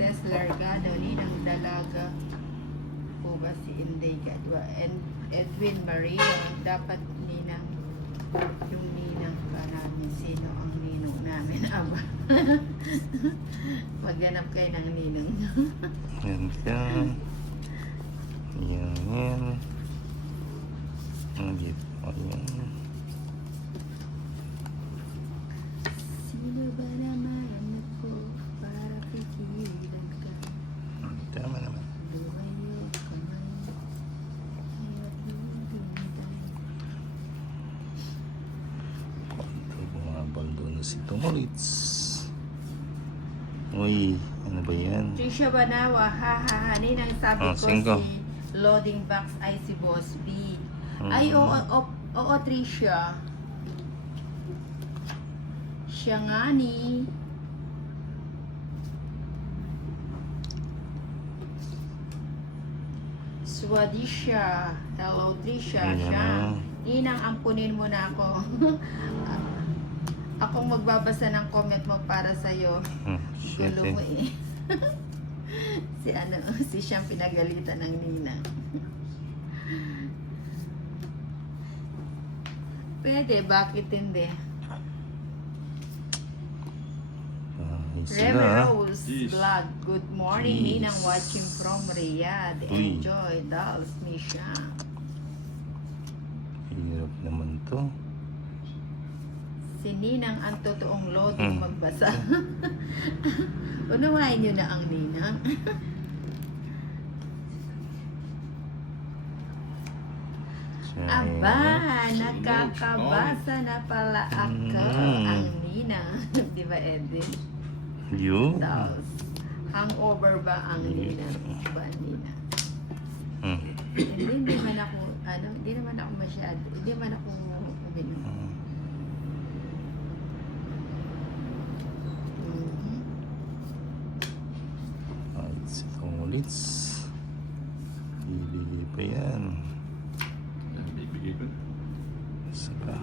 Tess Largado, Ninang Dalaga po ba si Inday Gadwa, and Edwin Maria, dapat ninang, yung ninang ka namin, sino ang ninong namin, aba. Maghanap kayo ng ninong. Yan ka. Yan. Ang dito. Ayan. Sino ba naman ako para pigilan ka? Tama naman. Lumayo ka man, aya't hihintay. Ito, bumabal doon na si Tumulits. Uy, ano ba yan? Trisha Banawa, ha, ninang sabi ko Cinco. si loading box ay si Boss B. Mhm. Ay, oo, Trisha. Siya nga ni. Swadisha. Hello, Trisha. Ayan Siya. na. Ninang, ampunin mo na ako. Akong magbabasa ng comment mo para sa'yo. Shit Gulo mo eh. eh. si siyang pinagalitan ng ninang. Pwede, bakit hindi? Remy Sila. Rose Jeez. Vlog. Good morning, Jeez. ninang watching from Riyadh. Uy. Enjoy, dolls, Misha. Hirap naman to. Si Ninang ang totoong loading Hmm. magbasa. Unawain nyo na ang Ninang. Aba, nakakabasa na pala ako ang Ninang. Di ba, Edwin? You? Dolls. Hangover ba ang Ninang? Ba, Ninang? Hindi man ako, hindi naman ako masyado, hindi man ako uminom. Mhm. At si Tumulits. Pili pa yan. Bibigay ko na. Isa pa.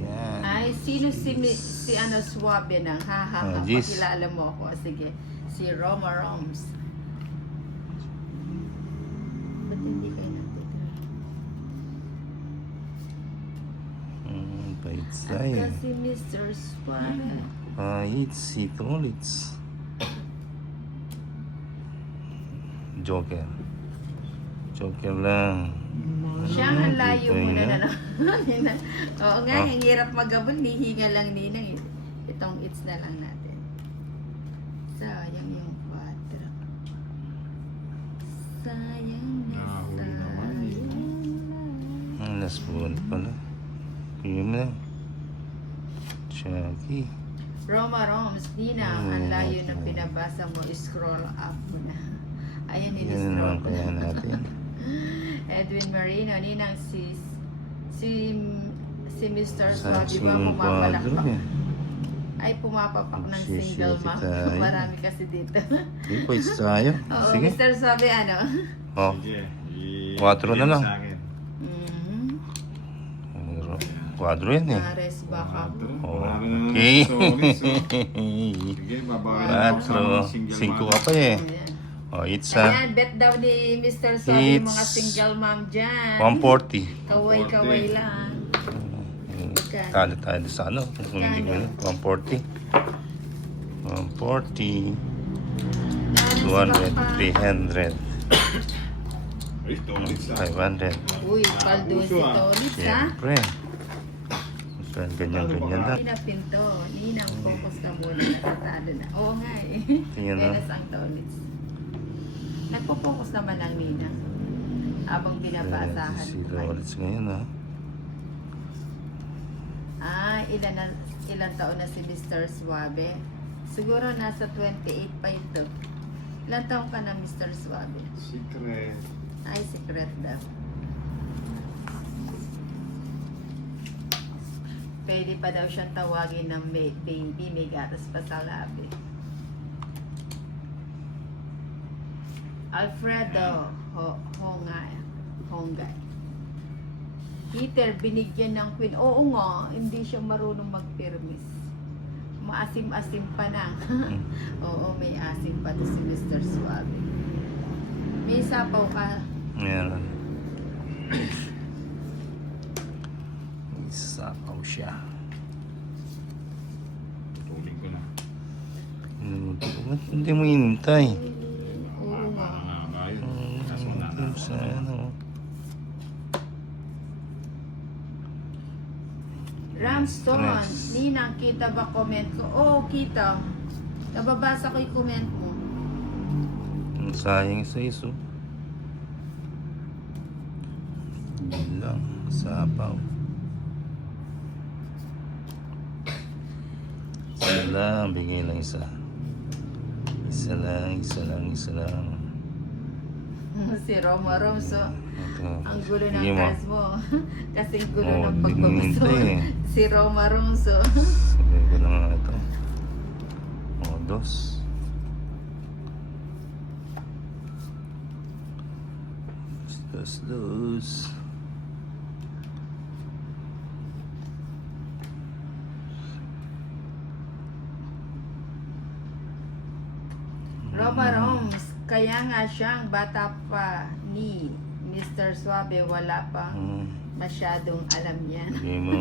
Yan. Ay, sino si ano, Swabe nang? Ah, Jeez. Pakilala mo ako. Sige. Si Roma Roms. Ba't hindi kayo nagtitry? Pahit At tayo. kasi Mr. Swabe. Pahit si Tumulits. Joker. Joker lang. Siya ang layo Dito mo na yan. na. Oo nga, Ah. ang hirap magabol. Nihinga lang ninang. Itong it's na lang natin. Sayang yung 4. Sayang na Nahuli naman eh. sayang. Ang last one pala. Yun na. Chucky. Roma Roms, Ninang, ang layo na pinabasa mo, scroll up mo na. Ayan, Yan in-scroll naman ko kaya na. natin. Edwin Marino, Ninang, si Mr. Sa Swabe ba quadro pumapalakpak? eh. Ay, pumapapak ng Sisi single mom. tayo. Marami kasi dito. Sige, pwede tayo. Oo, Sige. Mr. Swabe, ano? Oh, Sige. 4 na lang. Sa akin. Mhm. Quadro yan eh. Nares baka. Oh, Marami na naman okay. sa Sony, so. Sige, babae. Quatro. 5 ka pa eh. Ayan. Oh, it's a Ayan, bet daw ni Mr. Swabe yung mga It's single mom dyan. 140. Kaway-kaway lang. Kala tayo sa ano. Kung hindi ko yun. 140. 140. 200. 300. Ay, Tonix ah. 500. Uy, paldo si Tonix, ha? Siyempre. Ganyan-ganyan lang. Pinapinto. Ninang, focus na muna. Natatalo na. Oo nga eh. Tingnan na. Kaya ang Tonix. Nagpo-focus naman ang Ninang. Habang binabasahan. Si Lawrence ngayon ha. Ilan taon na si Mr. Swabe? Siguro nasa 28 pa ito. Ilan taon ka na, Mr. Swabe? Secret. Ay, secret daw. Pwede pa daw siyang tawagin ng baby, may gatas pa sa labi. Alfredo Hongay. Peter, binigyan ng queen. Oo nga, hindi siya marunong magpirmis. Maasim-asim pa na. Mm. Oo, may asim pa to si Mr. Suave. May sapaw ka. Meron. Isapaw siya. Tuling ko na. Ba't hindi mo inintay? Oo nga. Mahaba yun. Kaso na Sa ano? Ramston, Stress. Ninang, kita ba comment ko? Oo, kita. Nababasa ko yung comment mo. Ang sayang sa iso. Yun lang. Sapaw. Isa lang. Bigay lang isa. Isa lang, isa lang, isa lang. Si Roma Romso. Ito. Ang gulo ng Sige mo. cards mo. Kasing gulo Oo, ng hindi ko pagbabaso. hinihintay eh. Si Roma Romso. Sabi ko na nga ito. O, dos. Dos, dos. Roma Roms, kaya nga siyang bata pa ni Mr. Suave, wala pa masyadong alam yan. Hindi mo.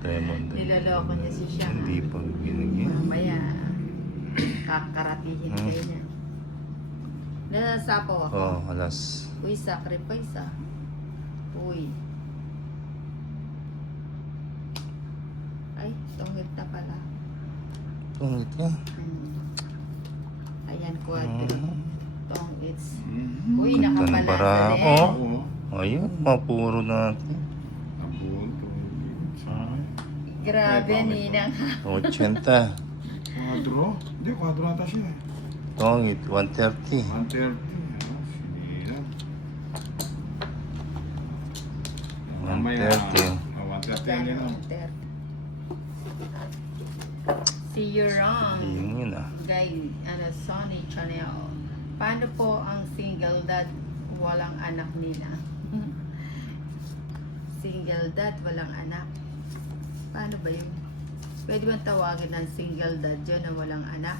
Tayo mo. Niloloko niya si siya. Hindi pa binigyan. Mamaya, kakaratihin Hmm. kayo niya. Nasasapaw ako. Oh, alas. Uy, sacrifice ah. Uy. Ay, tungit na pala. Tungit ka. Ayan, quadro. Tongits. Mhm. Uy, Ganda ng nakabalansa barako. din. Oo. Ayun, mapuro natin. Abon, tuling. Saan? Grabe, Ninang. 80. Kwadro? Hindi, kwadro ata siya eh. Tungit, 130. 130. Sinilang. 130. 130 lang. See you wrong. Ayun yun ah. Guy, Sony Channel. Paano po ang single dad walang anak nila? Single dad walang anak. Paano ba yun? Pwede bang tawagin ng single dad yun na walang anak?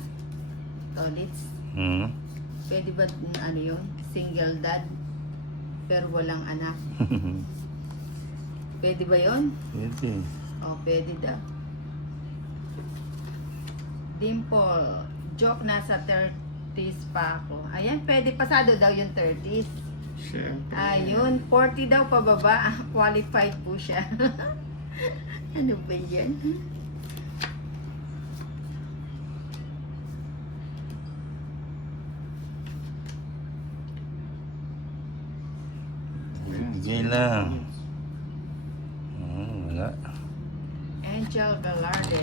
Tolits? Hmm. Pwede ba ano yun? Single dad pero walang anak? Pwede ba yun? Pwede. O, pwede daw. Dimple, joke nasa 30s pa ako. Ayan, pwede pasado daw yung 30s. Siyempre. Ayun, 40 daw pababa. Qualified po siya. Ano ba yan? Bigay lang. Wala. Angel Galarde.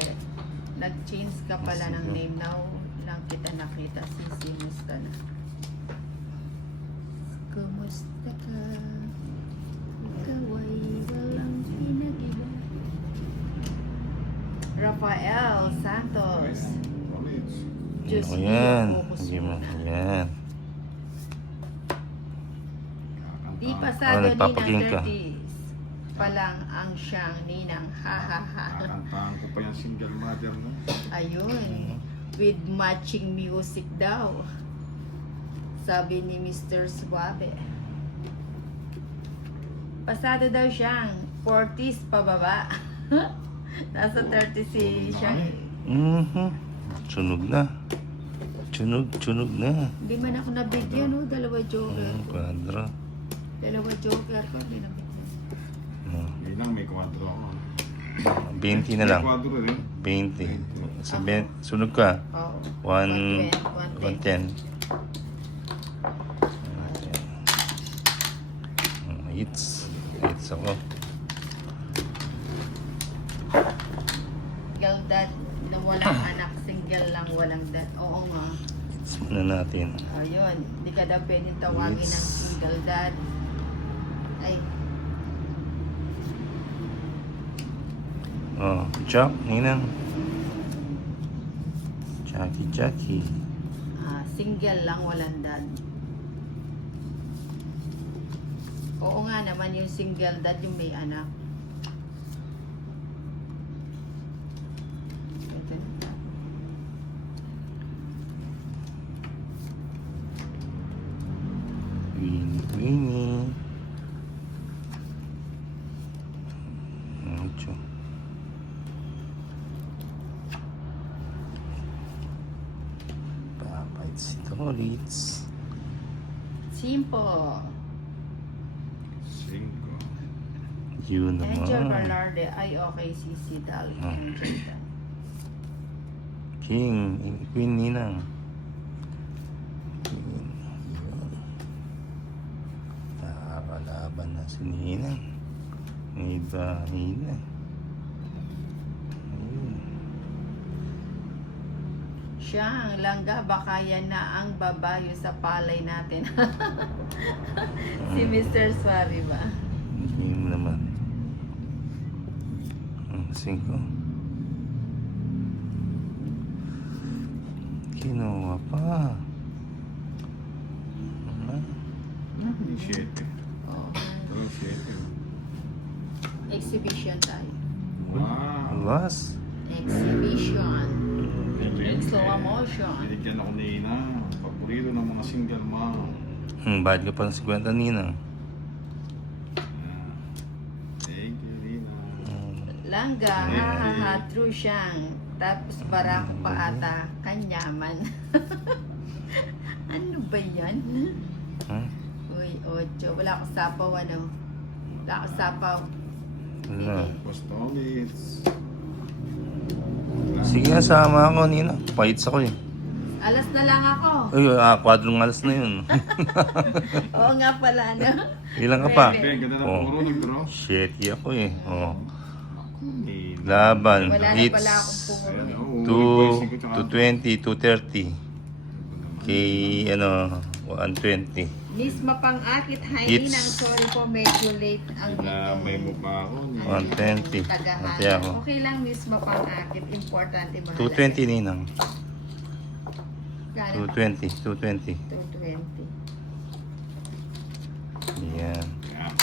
Nag-change ka pala ng name now lang kita nakita. Sisi, musta na? Kumusta ka? Ikaw ay walang pinagiba. Rafael Santos. College. Diyos Ako niyo, yan. focus Hindi mo. mo. Yan. Di Kakanta. pasado ni ng nagpapaking ka. 30s pa lang ang siyang ninang. Ha ha ha. Kakantahan ko pa yung single mother mo. Ayun. With matching music daw. Sabi ni Mr. Suave. Pasado daw siyang 40s pababa. Nasa 30 si siyang. Sunog na. Sunog na. Hindi man ako nabigyan, oh. Dalawa joker ko. Kwadro. Dalawa joker ko. Hindi nabigyan. Hindi lang, may kwadro ako. 20 na lang. May kwadro rin. 20. Sabi, sunog ka. Oo. 110. Hits. Hits ako. Single dad na walang anak. Single lang walang dad. Oo nga. Hits muna natin. Ayun. Hindi ka daw pwedeng tawagin ng single dad. Ay. Oh, chop, ninang. Jackie. Single lang walang dad. Oo nga naman yung single dad yung may anak. Ito na. Queenie. Mucho. Papait si Tolits. Simple. 5. Yun Angel naman. Velarde. Ay, okay. Si Dali. Angel. King. Queen Ninang. Queen. Yun. Nakakalaban na si Ninang. May bahina. Ayun. Siya ang langga, baka yan na ang babayo sa palay natin. Si Mr. Suave ba? Yun naman. 5. Kinuha pa. Ah, 7. Oh, 7. exhibition tayo. Wow. Alas. Exhibition. Binigyan- Slow motion. Binigyan ako ni Ina. Paborito ng mga single mom. Bayad ka pa ng 50 Ninang. Yan. Thank you, Rina. Langga, hahaha, true siyang. Tapos barako pa ata, kanyaman. Ano ba yan? Ha? Uy, 8. Wala akong sapaw, ano? Wala akong sapaw. Wala. Apostolits. Sige nga, sama ako, Nina. Paits ako eh. Alas na lang ako. Ay, 4 alas na yun. Oo nga pala, ano? Ilang ka pa? Ben, ganda na Oh. puro nag-draw. Shaky ako eh. Oh. Nina. Laban. Wala na Hits. pala akong pumuro. Ayan, oo, 2, requesting ko, tsaka- 220, 230. Kay, 120. Miss Mapang-akit, hi It's- Ninang. Sorry po, medyo late ang Na may mukha ako. Nina. 120. tagahan. Pati ako. Okay lang, Miss Mapang-akit. Importante mahalaga. 220, Ninang. Gano'n? 220, 220. 220. Yan. Yan.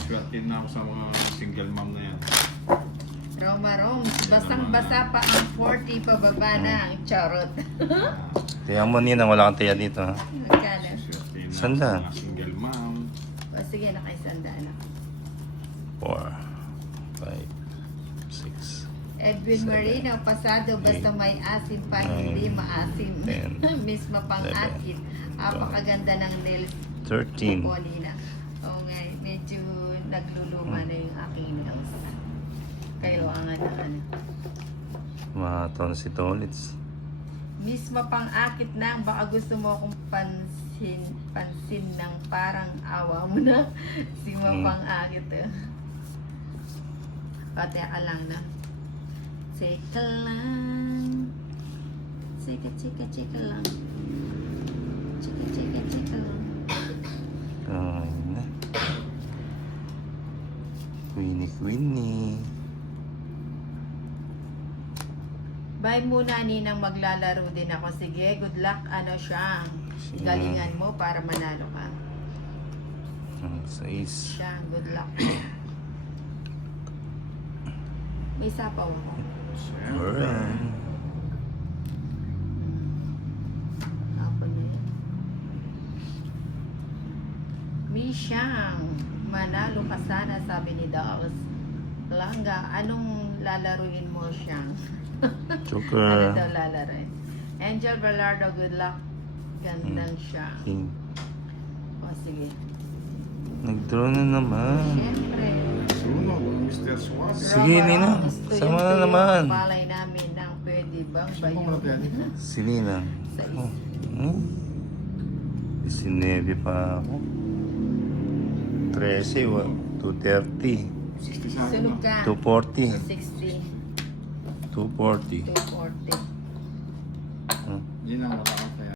Swerte na ako sa mga single mom na yan. Roma Roms, basang-basa pa ang 40 pababa na ang charot. Tiyan mo, Ninang, wala kang tiya dito, ha? Magkano? Swerte na ako Sanda. sa mga single mom. O sige, nakaisanda na. 4, 5, 6, Edwin Marino, pasado basta may asim pa, hindi maasim. 10, Miss Mapang-akit. Apakaganda ng nails 13. po, Nina. Oo nga, medyo nagluluma na yung aking nails. Kayo ang ano. Maton si Tolits. Miss Mapang-akit na, baka gusto mo akong pansin ng parang awa mo na. Si Mapang-akit. Pati ka lang na. Chika lang. Chika lang. Chika lang. Ayun na. Queenie. Bye muna, Ninang, maglalaro din ako. Sige, good luck. Ano siya? Sige. Galingan mo para manalo ka. 6. Siya, good luck. May sapaw ako. Alright. Ako na yan. Misyang, manalo ka sana, sabi ni Dolls. Langga, anong lalaruin mo, Siyang? Ano Joker. daw lalaroin? Angel Velardo, good luck. Gandang siya. King. O, sige. Nag-draw na naman. Siyempre. Sunog, Mr. Suave. Sige, Roma Nina. Roms, Sama na tuyong-tuyo naman. ang palay namin ng pwede bang Sino bayo? mo natin yan? Si Nina. Sa Oh. 19 pa ako. 13, 230. 60 Sunog ka. 240. 60. 240. 240. Hmm. Yun ang wala ka kaya.